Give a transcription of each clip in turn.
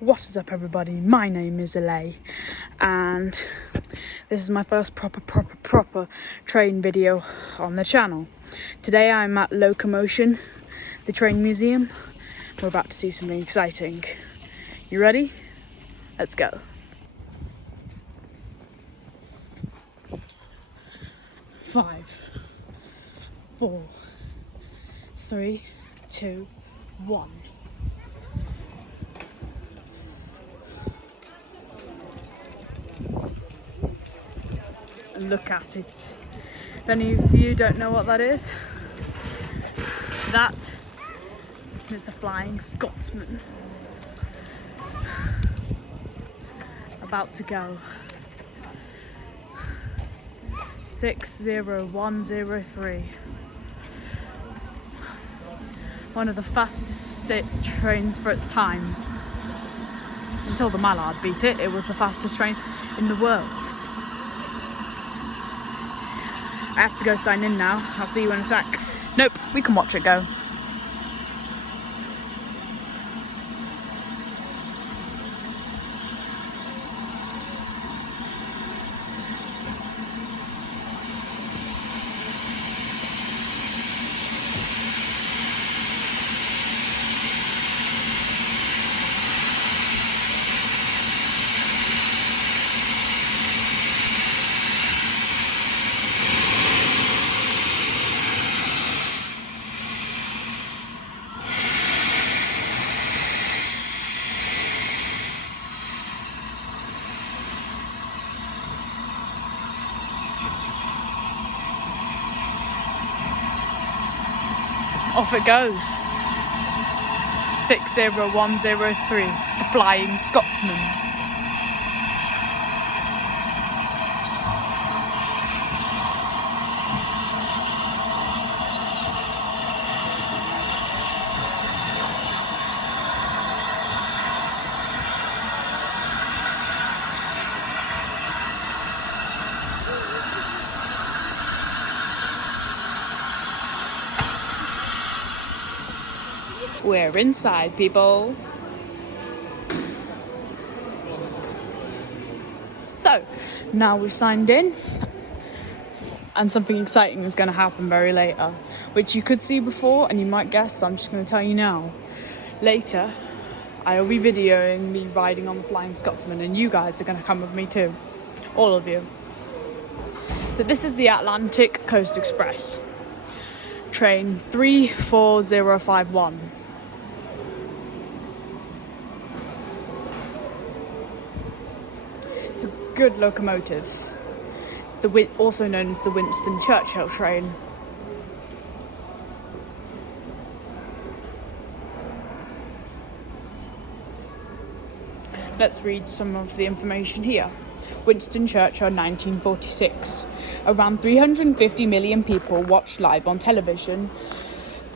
What is up, everybody? My name is Alay, and this is my first proper train video on the channel. Today I'm at Locomotion, the train museum. We're about to see something exciting. You ready? Let's go. 5, 4, 3, 2, 1. Look at it. If any of you don't know what that is, that is the Flying Scotsman. About to go. 60103. One of the fastest trains for its time. Until the Mallard beat it, it was the fastest train in the world. I have to go sign in now. I'll see you in a sec. Nope, we can watch it go. Off it goes. 60103, the Flying Scotsman. We're inside, people. So, now we've signed in, and something exciting is going to happen very later, which you could see before and you might guess, so I'm just going to tell you now. Later, I will be videoing me riding on the Flying Scotsman, and you guys are going to come with me too. All of you. So this is the Atlantic Coast Express. Train 34051. It's a good locomotive. It's also known as the Winston Churchill train. Let's read some of the information here. Winston Churchill, 1946. Around 350 million people watched live on television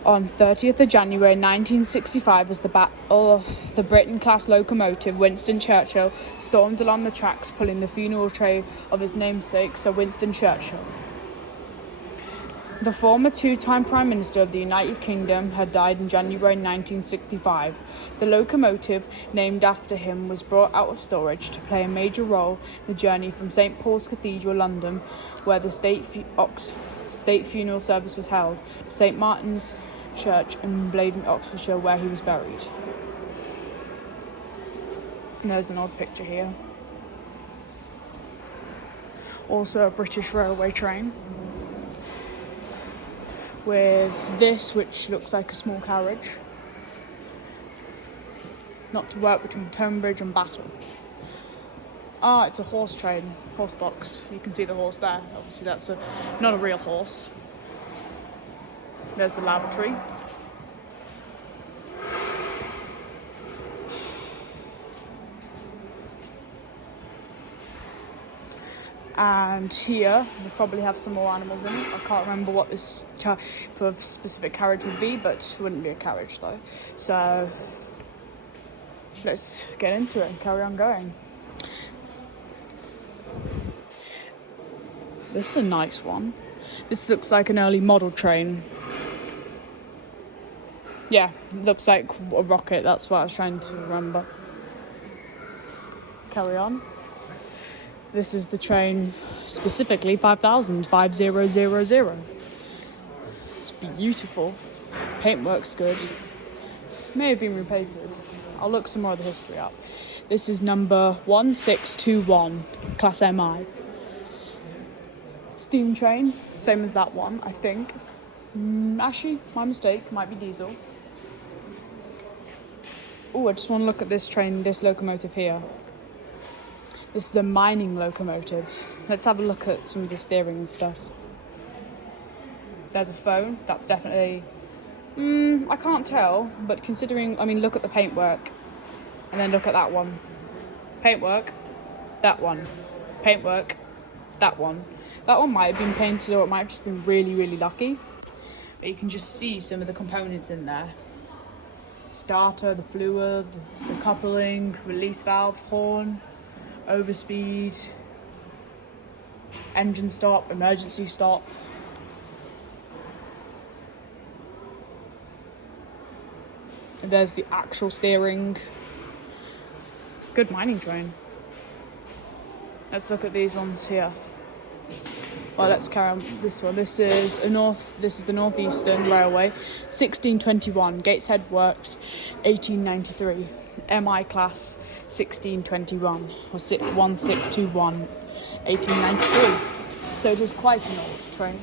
on 30th of January 1965 as the Battle of the Britain-class locomotive Winston Churchill stormed along the tracks, pulling the funeral train of his namesake, Sir Winston Churchill. The former two-time Prime Minister of the United Kingdom had died in January 1965. The locomotive, named after him, was brought out of storage to play a major role in the journey from St Paul's Cathedral, London, where the state funeral service was held, to St Martin's Church in Blaydon, Oxfordshire, where he was buried. And there's an old picture here. Also a British railway train, with this, which looks like a small carriage, not to work between Tonbridge and Battle. Ah, it's a horse train, horse box. You can see the horse there. Obviously that's not a real horse. There's the lavatory. And here we probably have some more animals in it. I can't remember what this type of specific carriage would be, but it wouldn't be a carriage though. So let's get into it and carry on going. This is a nice one. This looks like an early model train. Yeah, looks like a rocket, that's what I was trying to remember. carry on. This is the train, specifically 5000. It's beautiful. Paintwork's good. May have been repainted. I'll look some more of the history up. This is number 1621, Class MI. Steam train, same as that one, I think. Actually, my mistake, might be diesel. Oh, I just want to look at this train, this locomotive here. This is a mining locomotive. Let's have a look at some of the steering and stuff. There's a phone, that's definitely... I can't tell, but considering, look at the paintwork. And then look at that one. Paintwork, that one. Paintwork, that one. That one might have been painted, or it might have just been really, really lucky. But you can just see some of the components in there. Starter, the fluid, the coupling, release valve, horn, overspeed, engine stop, emergency stop. And there's the actual steering. Good mining train. Let's look at these ones here. Well, let's carry on with this one. This is the Northeastern Railway, 1621. Gateshead Works, 1893. MI class, 1621 or 1621, 1893. So it is quite an old train.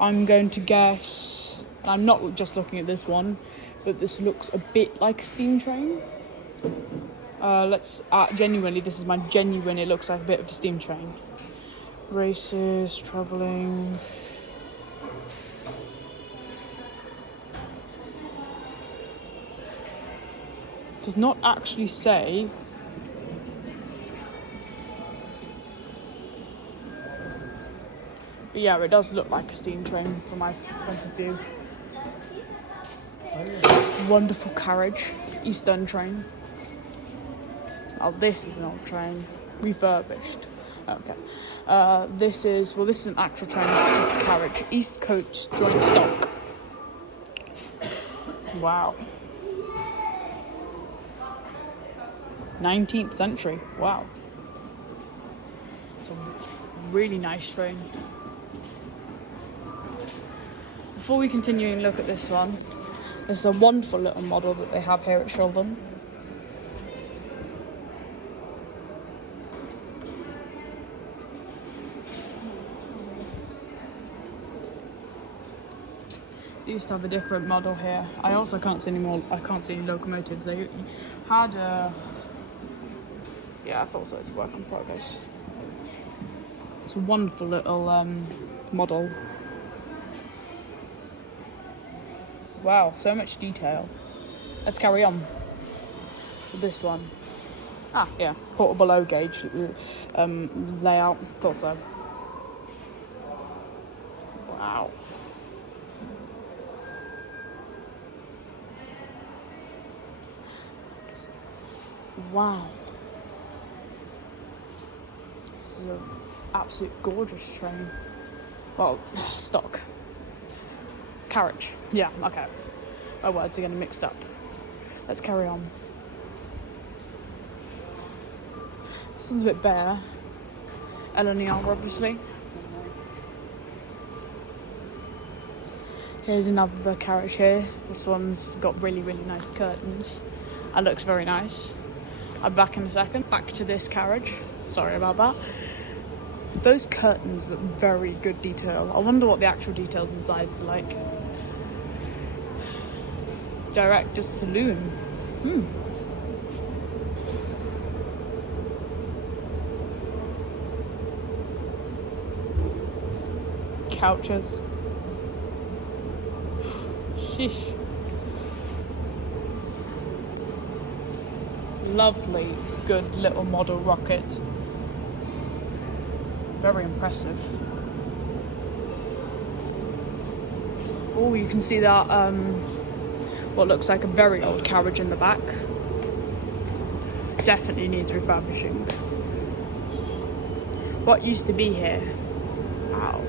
I'm going to guess. I'm not just looking at this one, but this looks a bit like a steam train. Genuinely, this is my genuine. It looks like a bit of a steam train. Races, travelling. Does not actually say. But yeah, it does look like a steam train from my point of view. Wonderful carriage, Eastern train. Oh, this is an old train, refurbished. Okay. This is an actual train, this is just a carriage. East Coast joint stock. Wow. 19th century, wow. It's a really nice train. Before we continue and look at this one, this is a wonderful little model that they have here at Shildon. They used to have a different model here. I also can't see any more. I can't see any locomotives. They had a. Yeah, I thought so. It's a work in progress. It's a wonderful little model. Wow, so much detail. Let's carry on with this one. Ah, yeah, portable low gauge layout. Thought so. Wow. Wow. This is an absolute gorgeous train. Well, stock. Carriage. Yeah, okay. My words are getting mixed up. Let's carry on. This is a bit bare. LNER, obviously. Here's another carriage here. This one's got really, really nice curtains. And looks very nice. I'm back in a second. Back to this carriage. Sorry about that. Those curtains look very good detail. I wonder what the actual details inside is like. Director's saloon. Couches. Sheesh. Lovely, good little model rocket. Very impressive. Oh, you can see that what looks like a very old carriage in the back. Definitely needs refurbishing. What used to be here? Wow.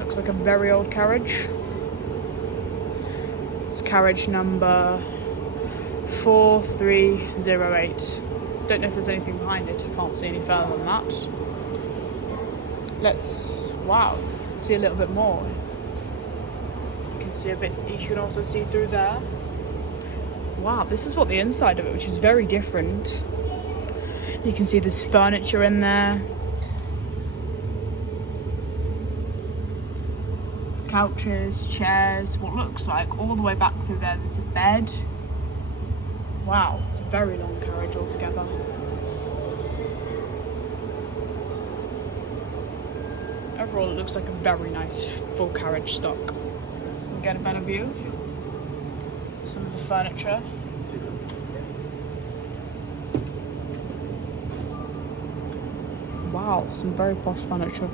Looks like a very old carriage. It's carriage number 4308. Don't know if there's anything behind it. I can't see any further than that. Wow, you can see a little bit more. You can see a bit, you can also see through there. Wow, this is what the inside of it, which is very different. You can see there's furniture in there. Couches, chairs, what looks like all the way back through there there's a bed. Wow, it's a very long carriage altogether. Overall, it looks like a very nice full carriage stock. So we get a better view. Some of the furniture. Wow, some very posh furniture.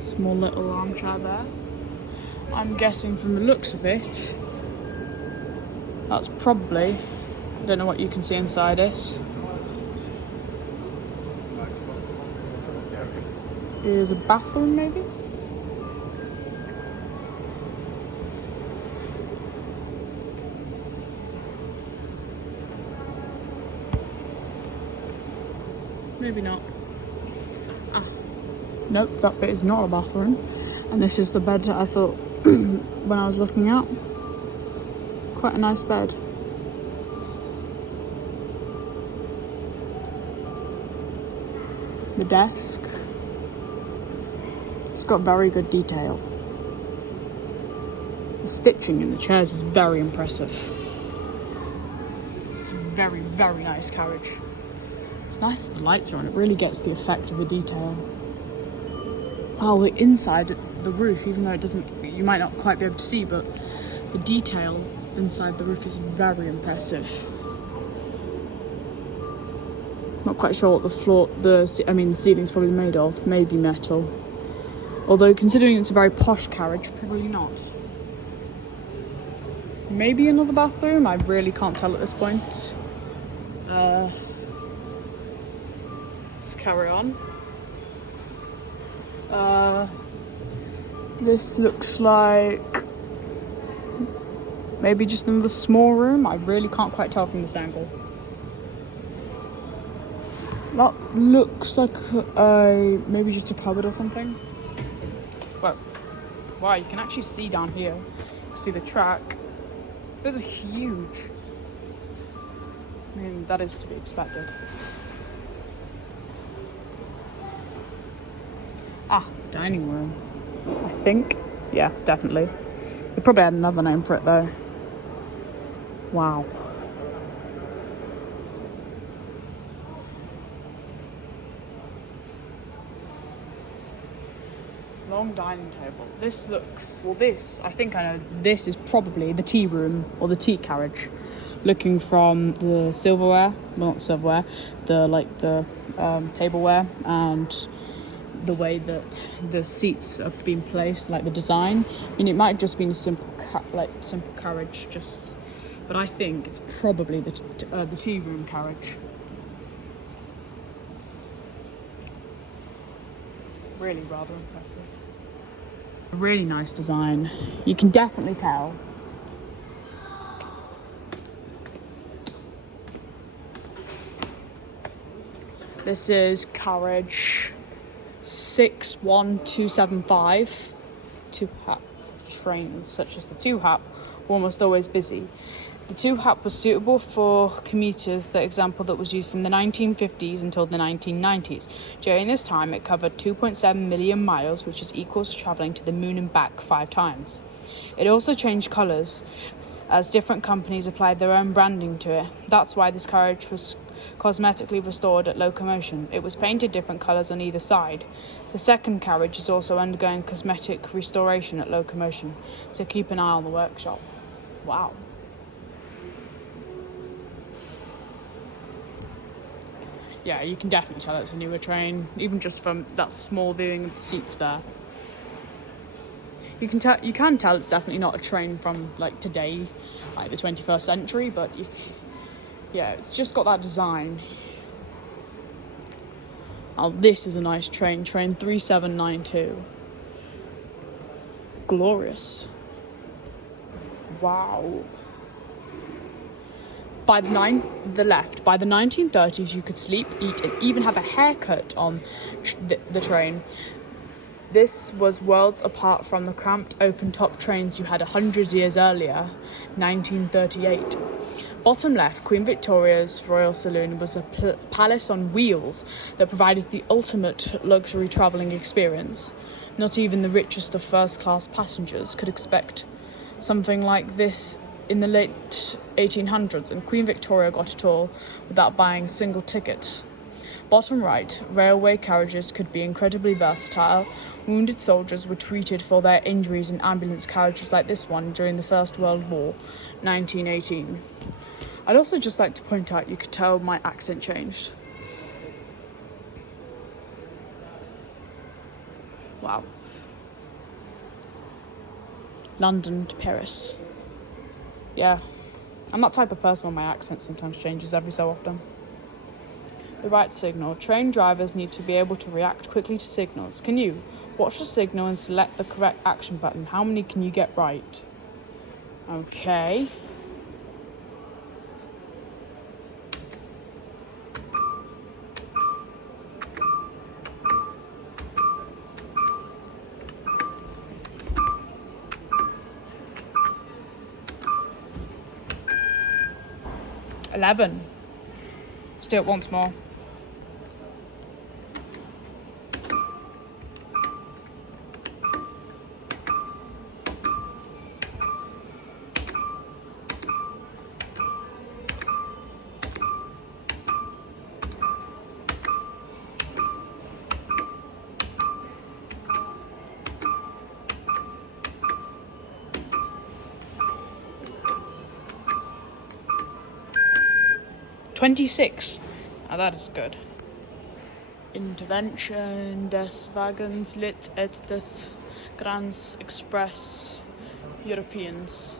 Small little armchair there. I'm guessing from the looks of it, that's probably, I don't know what you can see inside it. Is a bathroom maybe? Maybe not. Nope, that bit is not a bathroom. And this is the bed that I thought when I was looking at. Quite a nice bed. The desk. It's got very good detail. The stitching in the chairs is very impressive. It's a very, very nice carriage. It's nice that the lights are on, it really gets the effect of the detail. Oh, the inside, the roof, even though it doesn't, you might not quite be able to see, but the detail inside the roof is very impressive. Not quite sure what the ceiling's probably made of, maybe metal. Although considering it's a very posh carriage, probably not. Maybe another bathroom, I really can't tell at this point. Let's carry on. This looks like maybe just another small room. I really can't quite tell from this angle. That looks like maybe just a cupboard or something. Well, wow, you can actually see down here. You can see the track. There's a huge. I mean, that is to be expected. Dining room. I think. Yeah, definitely. They probably had another name for it though. Wow. Long dining table. This looks, I think I know, this is probably the tea room or the tea carriage. Looking from the silverware, well not silverware, the tableware and the way that the seats are being placed, like the design. I mean, it might have just been a simple carriage, but I think it's probably the tea room carriage. Really rather impressive. Really nice design. You can definitely tell. This is carriage 61275. Two-hap trains, such as the two-hap, were almost always busy. The two-hap was suitable for commuters, the example that was used from the 1950s until the 1990s. During this time, it covered 2.7 million miles, which is equal to travelling to the moon and back 5 times. It also changed colours, as different companies applied their own branding to it. That's why this carriage was cosmetically restored at Locomotion. It was painted different colours on either side. The second carriage is also undergoing cosmetic restoration at Locomotion, so keep an eye on the workshop. Wow. Yeah, you can definitely tell it's a newer train, even just from that small viewing of the seats there. You can tell it's definitely not a train from like today, like the 21st century, but yeah, it's just got that design. Oh, this is a nice train 3792. Glorious. Wow. By the 1930s, you could sleep, eat, and even have a haircut on the train. This was worlds apart from the cramped, open-top trains you had 100 years earlier, 1938. Bottom left, Queen Victoria's Royal Saloon was a palace on wheels that provided the ultimate luxury travelling experience. Not even the richest of first-class passengers could expect something like this in the late 1800s, and Queen Victoria got it all without buying a single ticket. Bottom right, railway carriages could be incredibly versatile. Wounded soldiers were treated for their injuries in ambulance carriages like this one during the First World War, 1918. I'd also just like to point out, you could tell my accent changed. Wow. London to Paris. Yeah, I'm that type of person where my accent sometimes changes every so often. The right signal. Train drivers need to be able to react quickly to signals. Can you watch the signal and select the correct action button? How many can you get right? Okay. $11. Let's do it once more. $26. Now that is good. Intervention des Wagens lit et des Grands Express Europeans.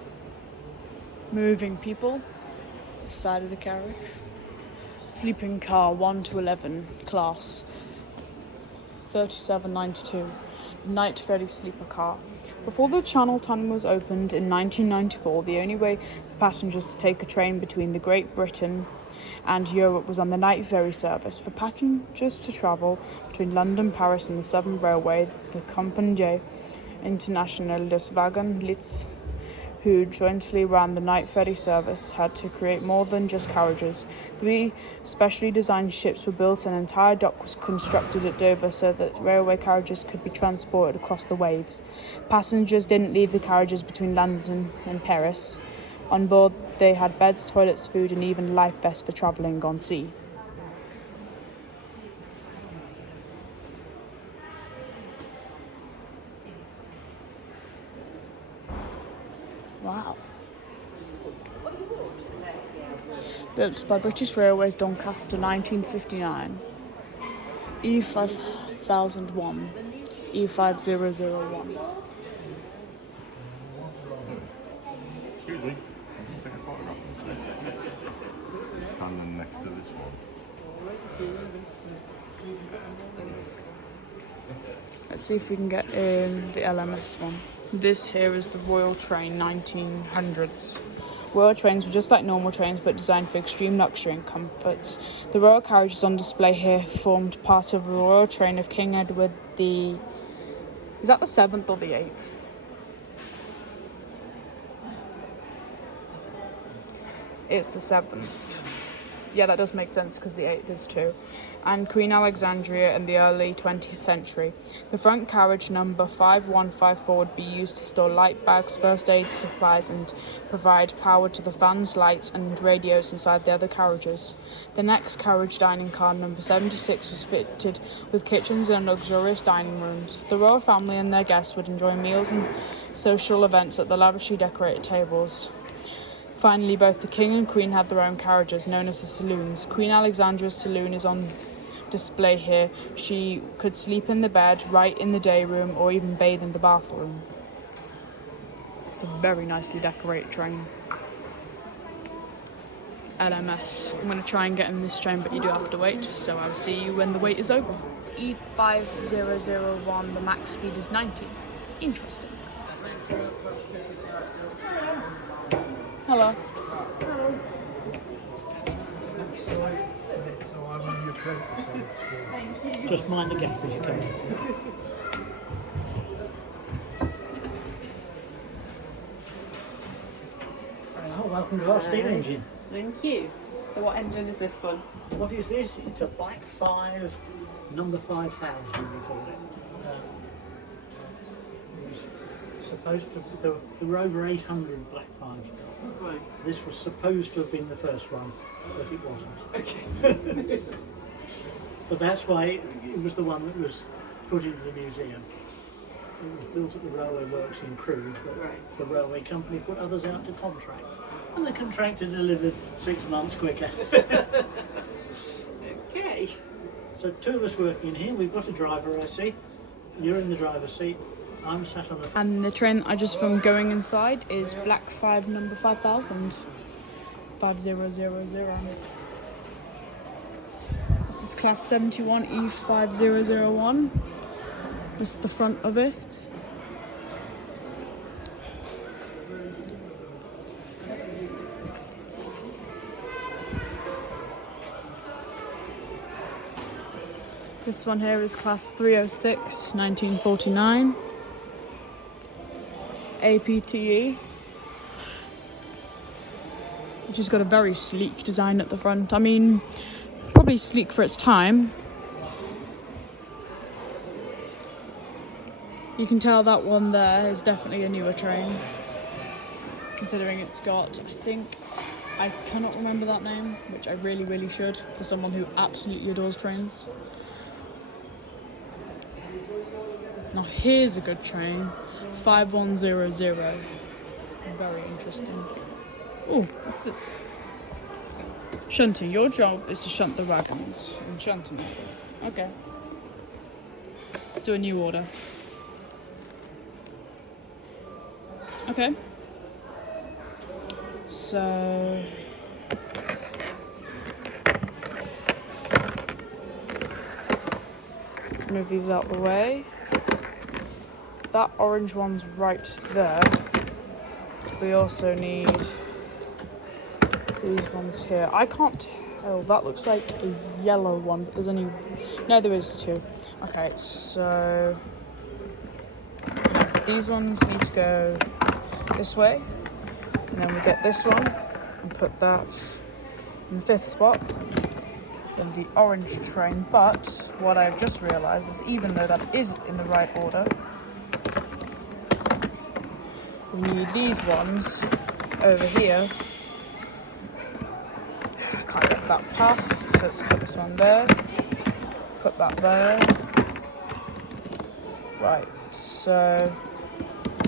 Moving people. This side of the carriage. Sleeping car 1 to 11 class. $37.92. Night ferry sleeper car. Before the Channel Tunnel was opened in 1994, the only way for passengers to take a train between the Great Britain and Europe was on the night ferry service. For passengers to travel between London, Paris and the Southern Railway, the Compagnie Internationale des Wagons Lits, who jointly ran the night ferry service, had to create more than just carriages. 3 specially designed ships were built and an entire dock was constructed at Dover so that railway carriages could be transported across the waves. Passengers didn't leave the carriages between London and Paris. On board, they had beds, toilets, food, and even life vests for travelling on sea. Wow. Built by British Railways Doncaster, 1959. E5001, E5001. Excuse me, I'm going to take a photograph. Standing next to this one. Let's see if we can get in the LMS one. This here is the Royal Train 1900s. Royal trains were just like normal trains but designed for extreme luxury and comforts. The royal carriages on display here formed part of the Royal Train of King Edward the... Is that the 7th or the 8th? It's the 7th. Yeah, that does make sense because the 8th is too. And Queen Alexandria in the early 20th century. The front carriage number 5154 would be used to store light bags, first aid supplies and provide power to the fans, lights and radios inside the other carriages. The next carriage, dining car number 76, was fitted with kitchens and luxurious dining rooms. The royal family and their guests would enjoy meals and social events at the lavishly decorated tables. Finally, both the King and Queen had their own carriages, known as the saloons. Queen Alexandra's saloon is on display here. She could sleep in the bed, write in the day room, or even bathe in the bathroom. It's a very nicely decorated train. LMS. I'm going to try and get in this train, but you do have to wait, so I'll see you when the wait is over. E5001, the max speed is 90. Interesting. Hello. Just mind the gap as you come in. Well, welcome to our steam engine. Thank you. So what engine is this one? What is this? It's a Black 5, number 5000 we call it. It was supposed to, there were over 800 Black 5s. Right. This was supposed to have been the first one, but it wasn't. Okay. But that's why it was the one that was put into the museum. It was built at the railway works in Crewe, but Right. the railway company put others out to contract. And the contractor delivered 6 months quicker. Okay. So 2 of us working in here. We've got a driver, I see. You're in the driver's seat. I'm sat on the front. And the train I just from going inside is Black 5 number 5000. 5000. This is class 71 E5001. This is the front of it. This one here is class 306, 1949. APTE. Which has got a very sleek design at the front. I mean, probably sleek for its time. You can tell that one there is definitely a newer train, considering it's got, I cannot remember that name, which I really should, for someone who absolutely adores trains. Now here's a good train, 5100. Very interesting. Oh, what's this? Shunting. Your job is to shunt the wagons. And shunting. Okay. Let's do a new order. Okay. So... let's move these out the way. That orange one's right there. We also need these ones here. I can't tell. That looks like a yellow one, but there's only... no, there is 2. Okay, so... these ones need to go this way. And then we get this one and put that in the 5th spot in the orange train. But what I've just realised is even though that is in the right order, we need these ones over here. Can't get that past, so let's put this one there. Put that there. Right, so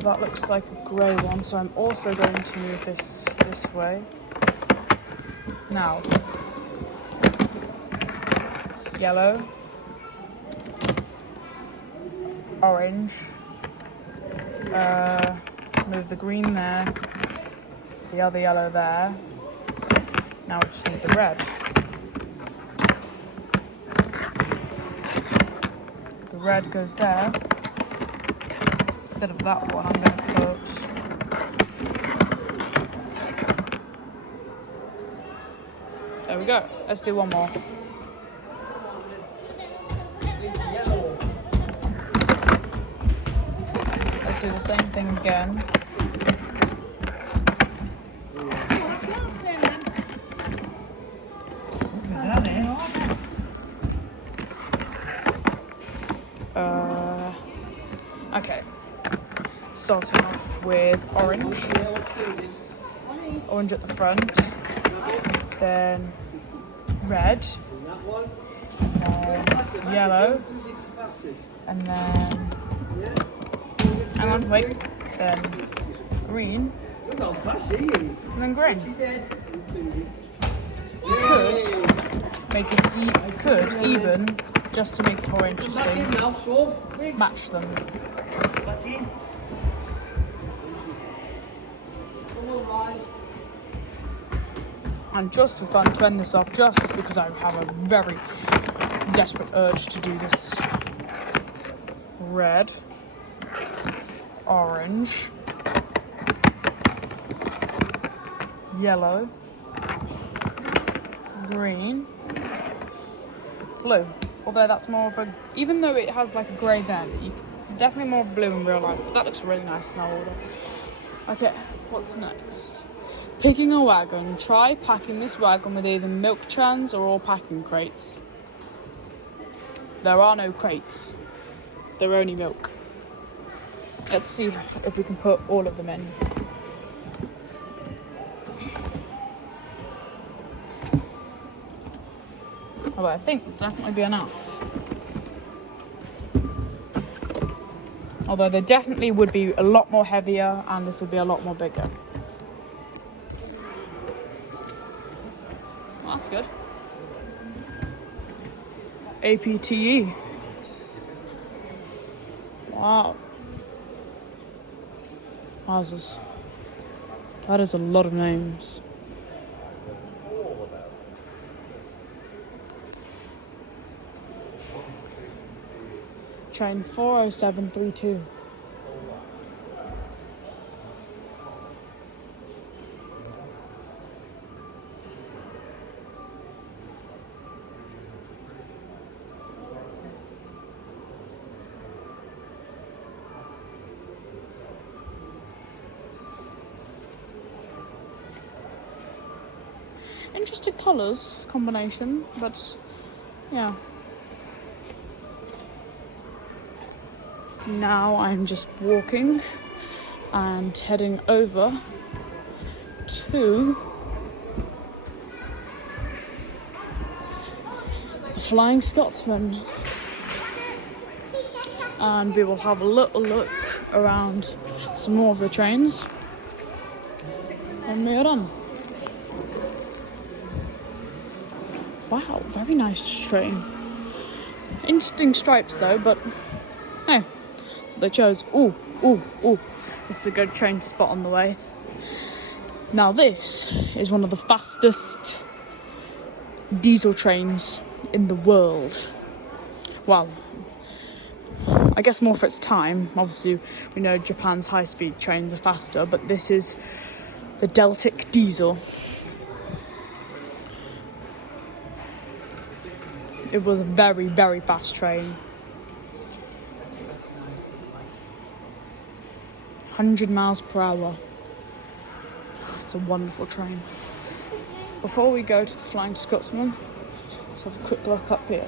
that looks like a grey one, so I'm also going to move this way. Now, yellow, orange, move the green there, the other yellow there. Now we just need the red. The red goes there. Instead of that one, I'm going to put... there we go. Let's do one more. Let's do the same thing again. Okay. Starting off with orange. Orange at the front. Then red. Yellow. And then... hang on, wait. Then green. And then green. You could even, just to make it more interesting, match them. And just for fun, to end this off, just because I have a very desperate urge to do this. Red, orange, yellow, green, blue. Although that's more of a, even though it has like a grey there, it's definitely more blue in real life. But that looks really nice in our order. Okay, what's next? Picking a wagon. Try packing this wagon with either milk churns or all packing crates. There are no crates. They're only milk. Let's see if we can put all of them in. Although I think it'll definitely be enough. Although they definitely would be a lot more heavier and this would be a lot more bigger. Well, that's good. APTE. Wow. Wowzers. That is a lot of names. Train 40732. Interesting colours combination, but yeah. Now I'm just walking and heading over to the Flying Scotsman, and we will have a little look around some more of the trains when we are done. Wow, very nice train. Interesting stripes though, but hey. So they chose, ooh, this is a good train spot on the way. Now this is one of the fastest diesel trains in the world. Well, I guess more for its time. Obviously, we know Japan's high-speed trains are faster, but this is the Deltic diesel. It was a very, very fast train. 100 miles per hour. It's a wonderful train. Before we go to the Flying Scotsman, let's have a quick look up here.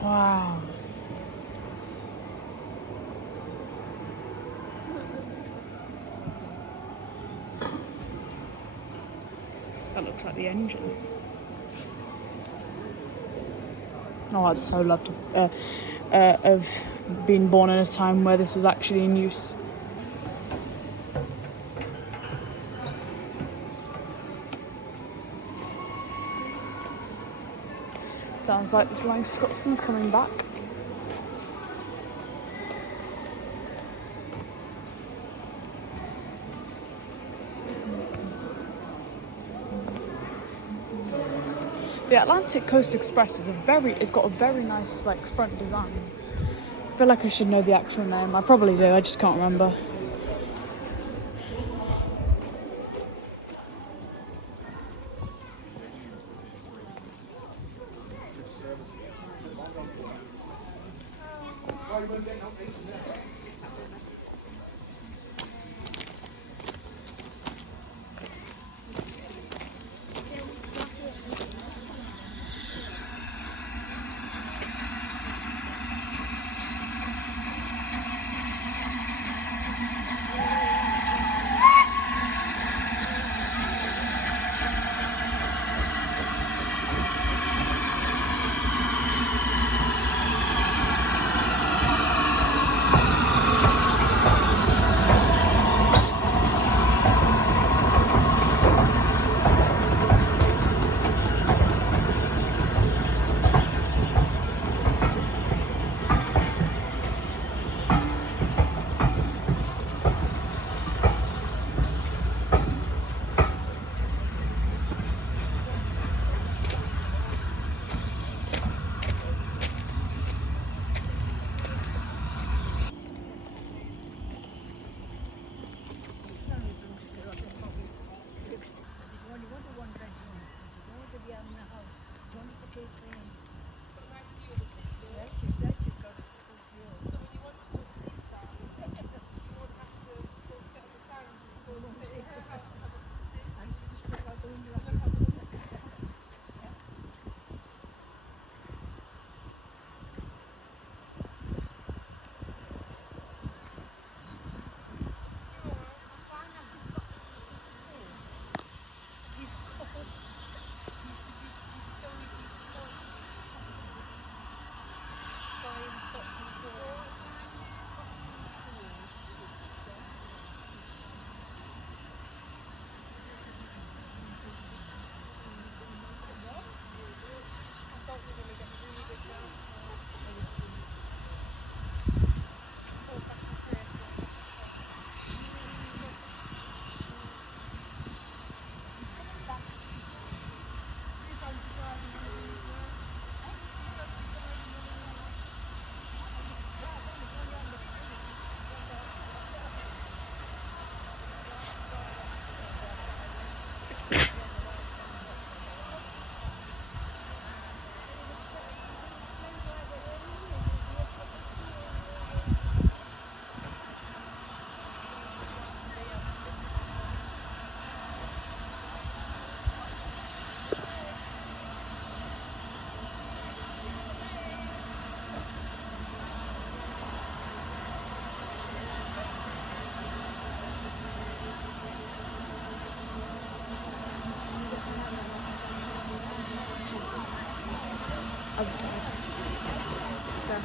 Wow. That looks like the engine. Oh, I'd so love to have been born in a time where this was actually in use. Sounds like the Flying Scotsman's coming back. The Atlantic Coast Express is it's got a very nice like front design. I feel like I should know the actual name. I probably do, I just can't remember. Other side. There.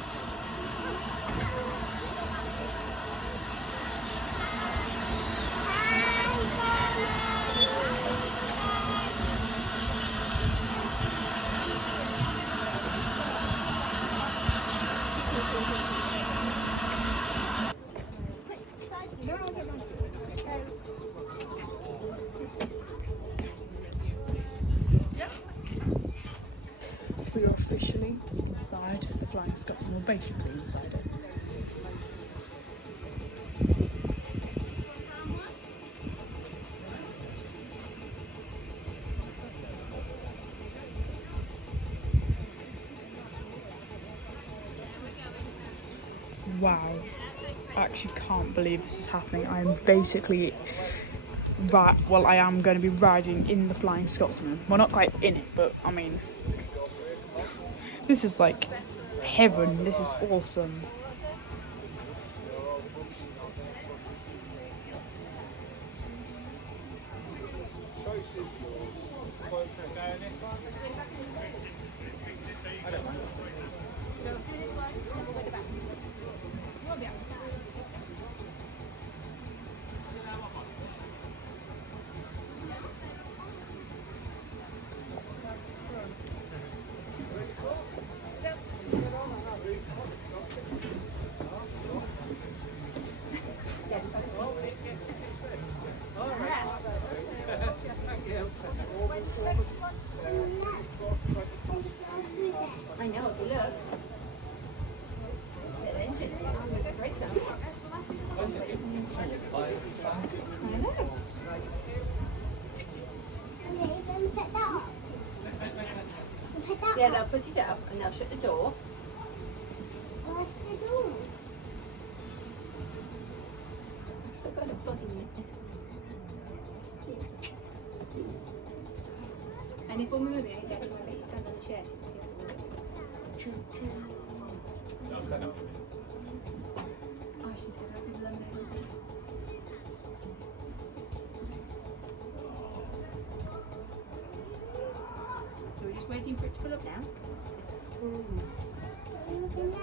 We are officially inside the Flying Scotsman, or basically inside it. Wow, I actually can't believe this is happening. I'm basically well, I am going to be riding in the Flying Scotsman. Well, not quite in it, but I mean, this is like heaven. This is awesome. I know, if you look. The engine with the brakes on. I know. Yeah, they'll put it up and they'll shut the door. Where's the door? I've still got a body in it. And if we're moving it, Daddy will let you stand on the chair so you can see it. No, stand up. Oh, she's got a big lemonade. So we're just waiting for it to fill up now. Anything there?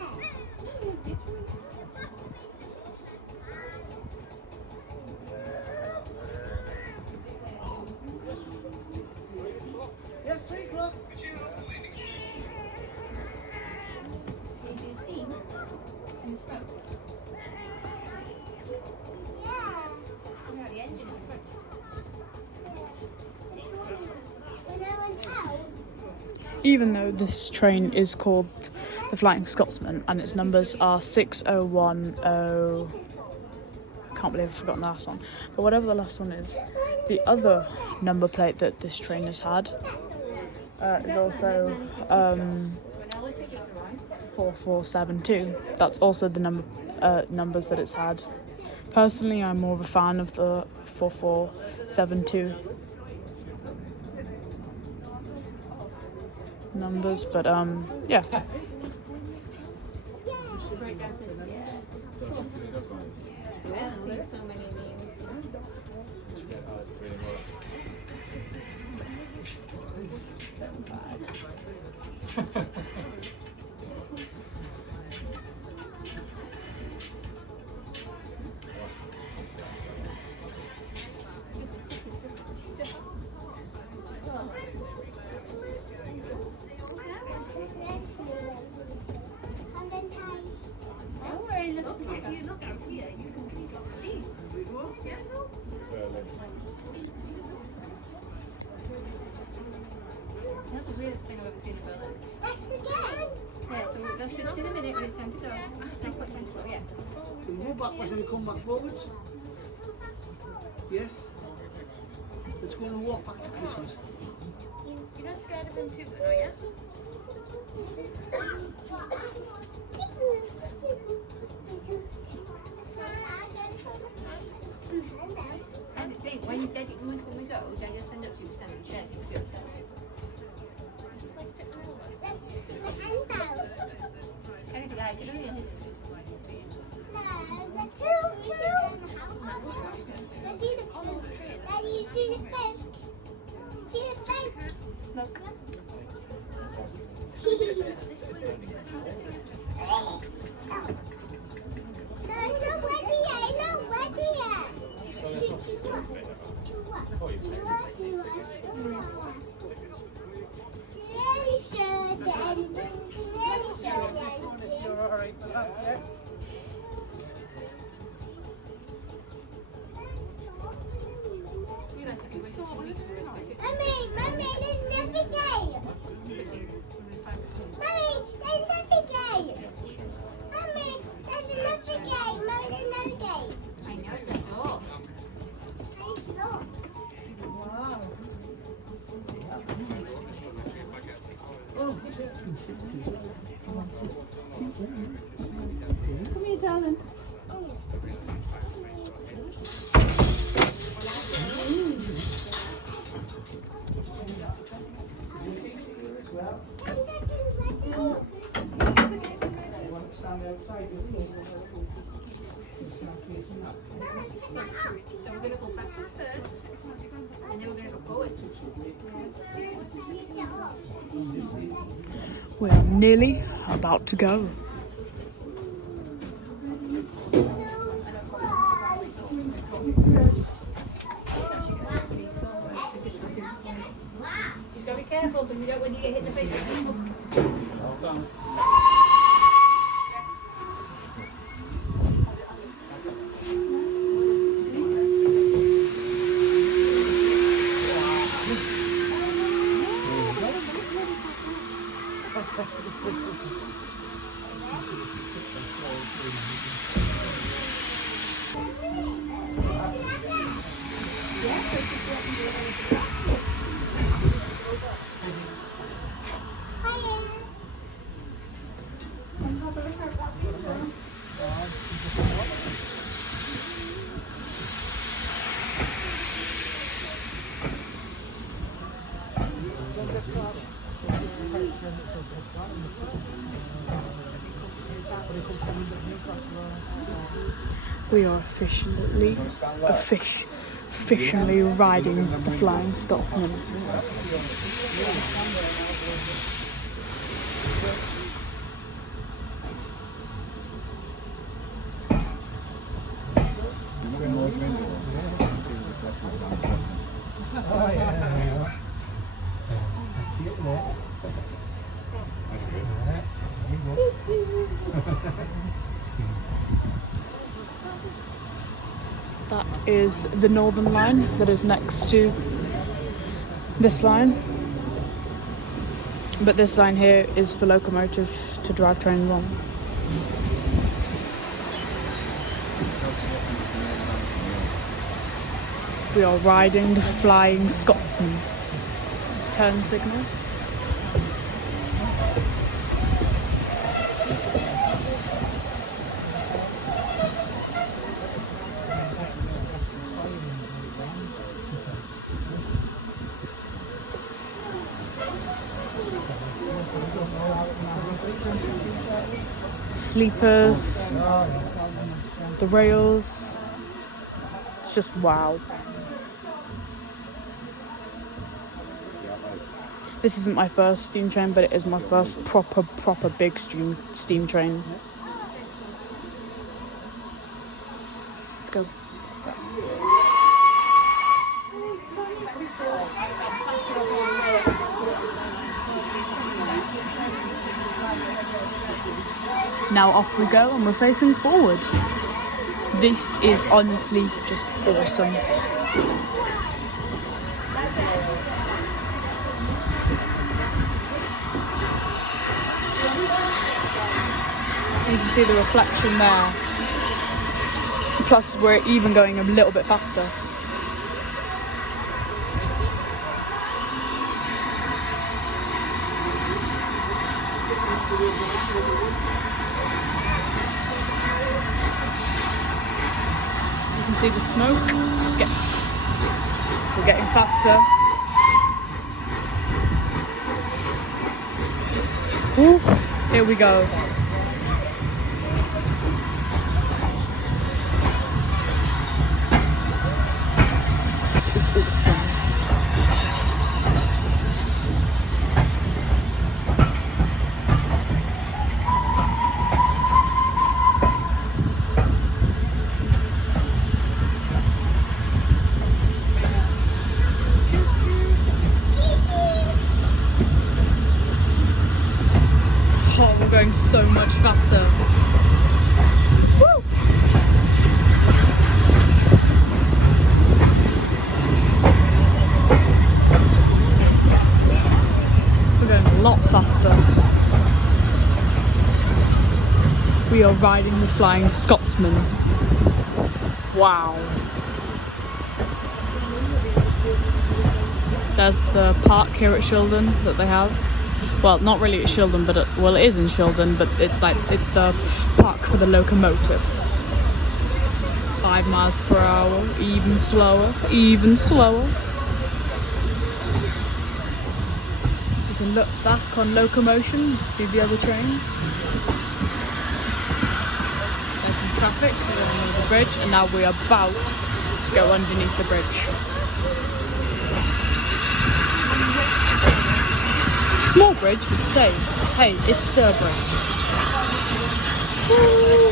Yes, 3 o'clock. Can you see the steam and the smoke? Yeah. Coming out the engine in the front. When I went out, Even though this train is called the Flying Scotsman and its numbers are 6010, I can't believe I've forgotten the last one, but whatever the last one is, the other number plate that this train has had is also 4472. That's also the numbers that it's had. Personally, I'm more of a fan of the 4472 numbers, but yeah. I've seen so many memes. and then time. Don't worry, look out here. You can That's the weirdest thing I've ever seen in Berlin. That's the game. Yeah, so they'll shift in a minute when it's time to go. It's not quite time to go yet. So you move backwards and you come back forwards. Yes. Let's go and walk back to Christmas. You're not scared of him too, are you? And the thing, when we go, Daddy will send up to you, stand on the chair so you can see what's happening. The handout. Anything like it, don't you? No, the choo-choo. Daddy, you see the spoke? You see the spoke? Smoke. No, it's not ready yet. It's not ready yet. You're all right for that, yeah? Mummy, there's nothing gay. Mummy, there's nothing gay. Mummy, there's nothing gay. Mummy, there's nothing gay. I know, it's all. It's not. Wow. Come here, darling. So we're going to go backwards first, and then we're going to go forward. We're nearly about to go. You've got to be careful because you don't want you to hit the face of people. We are officially riding the Flying Scotsman. That is the northern line that is next to this line. But this line here is for locomotive to drive trains on. We are riding the Flying Scotsman. Turn signal. Sleepers, the rails, it's just wow. This isn't my first steam train, but it is my first proper big steam train. Let's go. Now off we go and we're facing forward. This is honestly just awesome. You can see the reflection there. Plus we're even going a little bit faster. You can see the smoke. We're getting faster. Ooh, here we go. This is awesome. We are riding the Flying Scotsman. Wow. There's the park here at Shildon that they have. Well, not really at Shildon, but well, it is in Shildon, but it's the park for the locomotive. 5 miles per hour, even slower, even slower. You can look back on Locomotion to see the other trains. There's some traffic under the bridge, and now we are about to go underneath the bridge. Small bridge, but safe. Hey, it's still a bridge. Woo.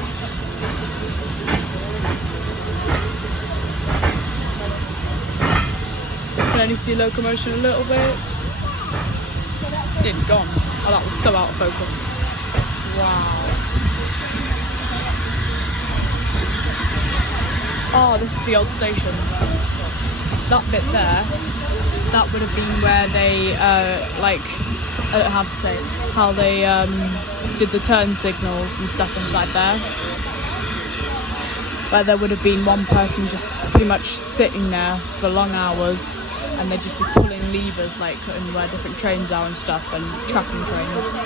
You can only see Locomotion a little bit. Didn't gone. Oh, that was so out of focus. Wow. Oh, this is the old station. That bit there, that would have been where they, I don't know how to say, how they did the turn signals and stuff inside there. Where there would have been one person just pretty much sitting there for long hours, and they'd just be pulling levers, like cutting where different trains are and stuff, and tracking trains.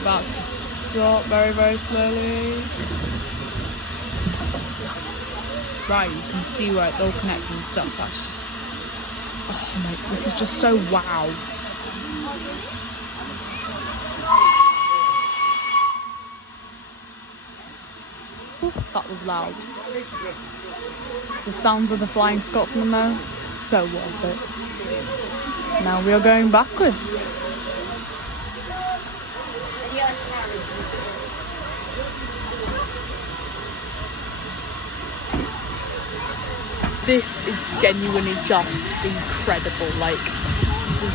About to stop very, very slowly. Right, you can see where it's all connected and stuff. That's just, oh my, this is just so wow. Oof, that was loud. The sounds of the Flying Scotsman though, so worth it. Now we are going backwards. This is genuinely just incredible. Like, this is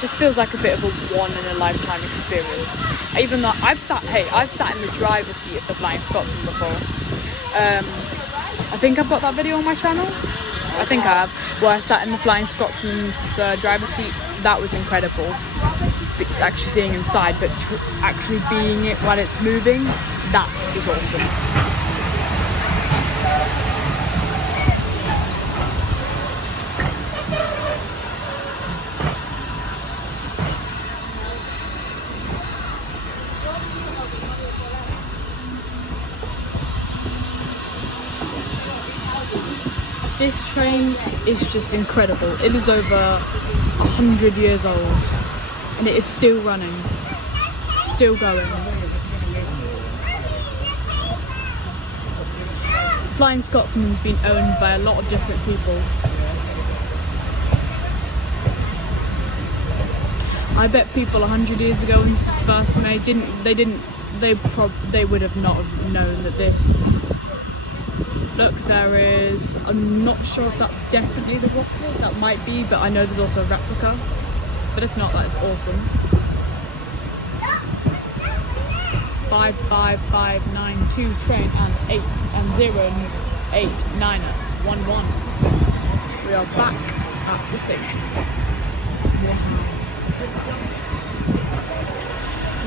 just feels like a bit of a one-in-a-lifetime experience. Even though I've sat in the driver's seat of the Flying Scotsman before. I think I've got that video on my channel. I think I have, where I sat in the Flying Scotsman's driver's seat. That was incredible. It's actually seeing inside, but actually being it while it's moving, that is awesome. This train is just incredible. It is over 100 years old and it is still running, still going. Flying Scotsman's been owned by a lot of different people. I bet people 100 years ago when this was first made they would have not known that this. Look, there is, I'm not sure if that's definitely the rocket, that might be, but I know there's also a replica. But if not, that is awesome. 55592 train and 8 and 089911. We are back at the station. Wow.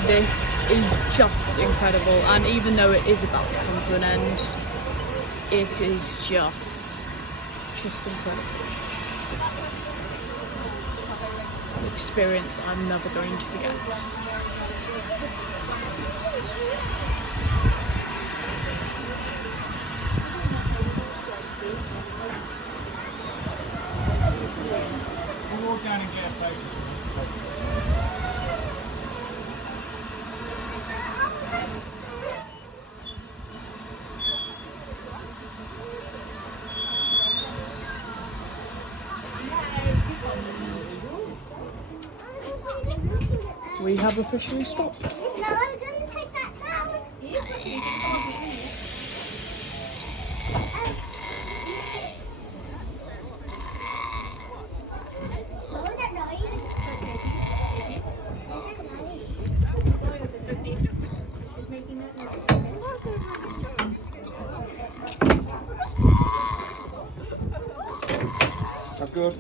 This is just incredible, and even though it is about to come to an end, it is just incredible. An experience I'm never going to forget. We'll walk down and get a photo. We have officially stopped. No, I'm going to take that down. good.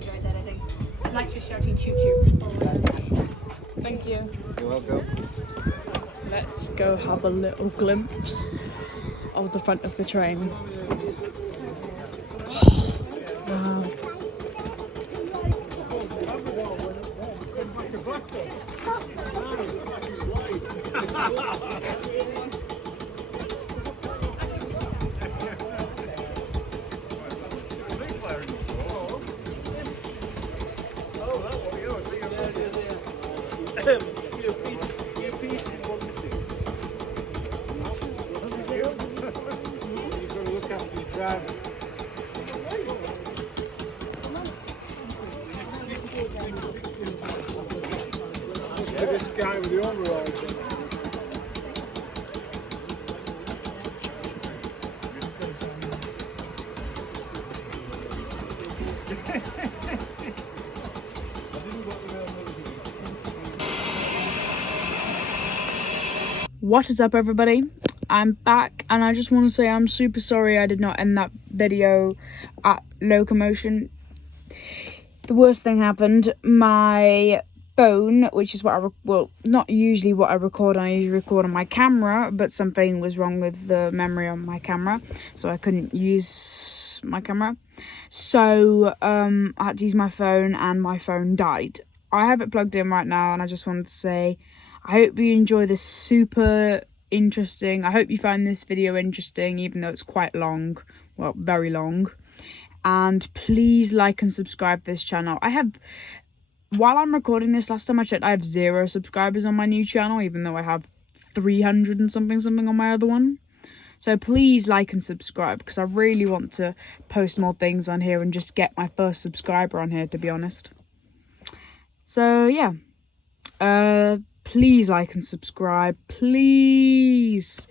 Enjoyed that, I think. Like just shouting choo choo. Thank you. You're welcome. Let's go have a little glimpse of the front of the train. Wow. This guy with the overalls. What is up, everybody? I'm back, and I just want to say I'm super sorry I did not end that video at Locomotion. The worst thing happened. My phone, which is what well, not usually what I record on, I usually record on my camera, but something was wrong with the memory on my camera, so I couldn't use my camera. So I had to use my phone, and my phone died. I have it plugged in right now, and I just wanted to say I hope you enjoy this super interesting. I hope you find this video interesting, even though it's quite long. Well, very long. And please like and subscribe to this channel. While I'm recording this, last time I checked, I have 0 subscribers on my new channel, even though I have 300 and something on my other one. So please like and subscribe, because I really want to post more things on here and just get my first subscriber on here, to be honest. So yeah, please like and subscribe, please.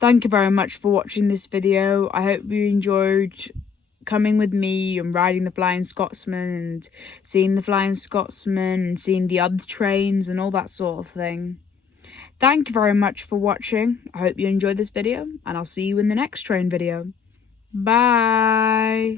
Thank you very much for watching this video. I hope you enjoyed coming with me and riding the Flying Scotsman and seeing the Flying Scotsman and seeing the other trains and all that sort of thing. Thank you very much for watching. I hope you enjoyed this video, and I'll see you in the next train video. Bye.